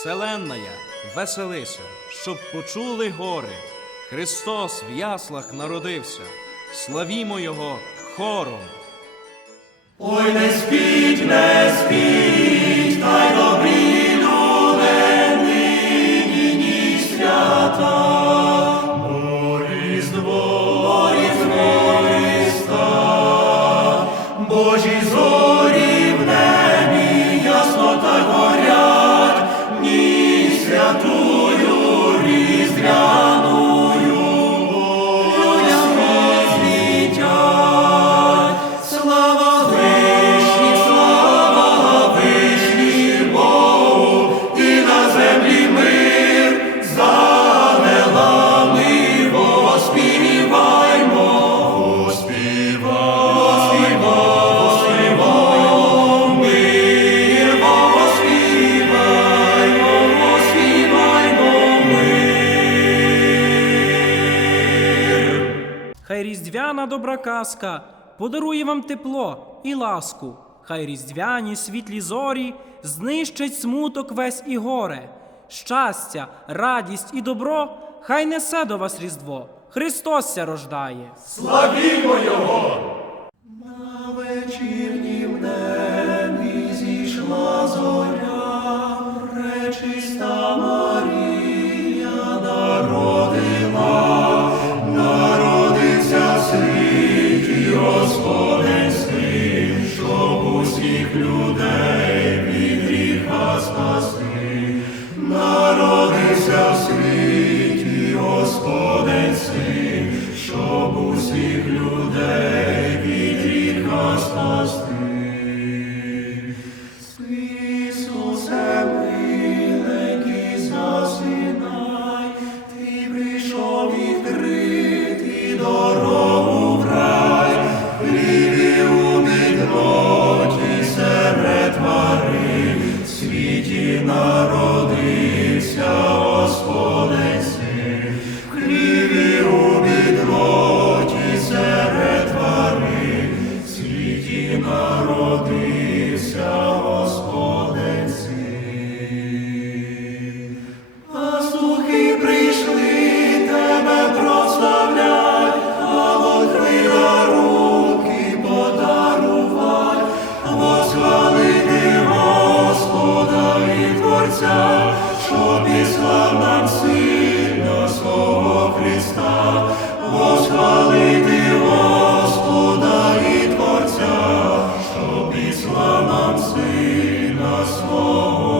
Вселенная, веселися, щоб почули гори. Христос в яслах народився. Славімо Його хором. Ой, не спіть, не спіть, та добрі різдвяна добра казка подарує вам тепло і ласку. Хай різдвяні світлі зорі знищать смуток весь і горе. Щастя, радість і добро хай несе до вас Різдво. Христос ся рождає. Славімо Його! Творця, що післав нам Сина свого Христа, восхвалити Господа і Творця, що післав нам Сина свого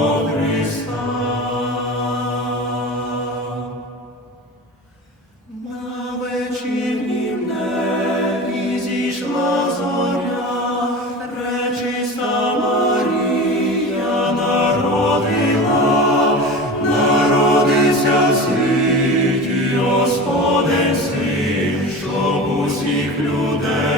усіх людей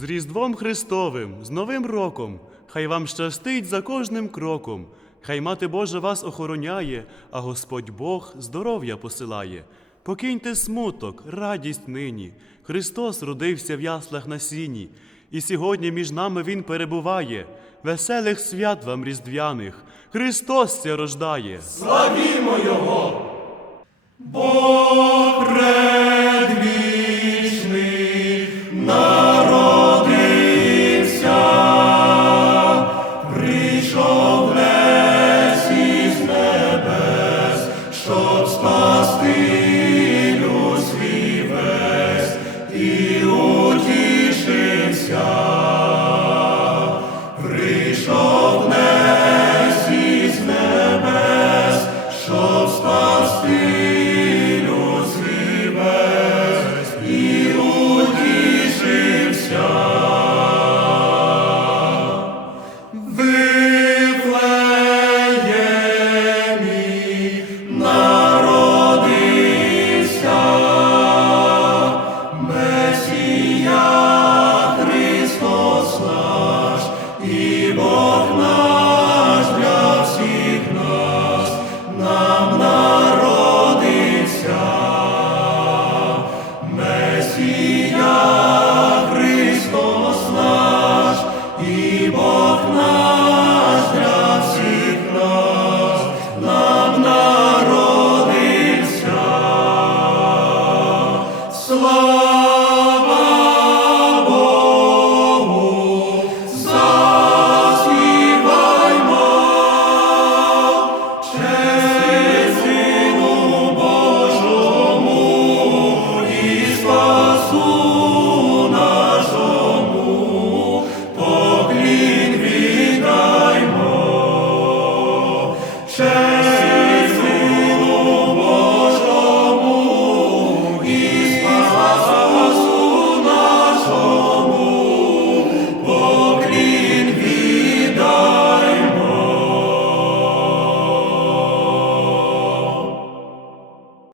З Різдвом Христовим, з Новим роком, хай вам щастить за кожним кроком, хай мати Божа вас охороняє, а Господь Бог здоров'я посилає. Покиньте смуток, радість нині. Христос родився в яслах на сіні, і сьогодні між нами Він перебуває. Веселих свят вам різдвяних, Христос ся рождає. Славімо Його! Бог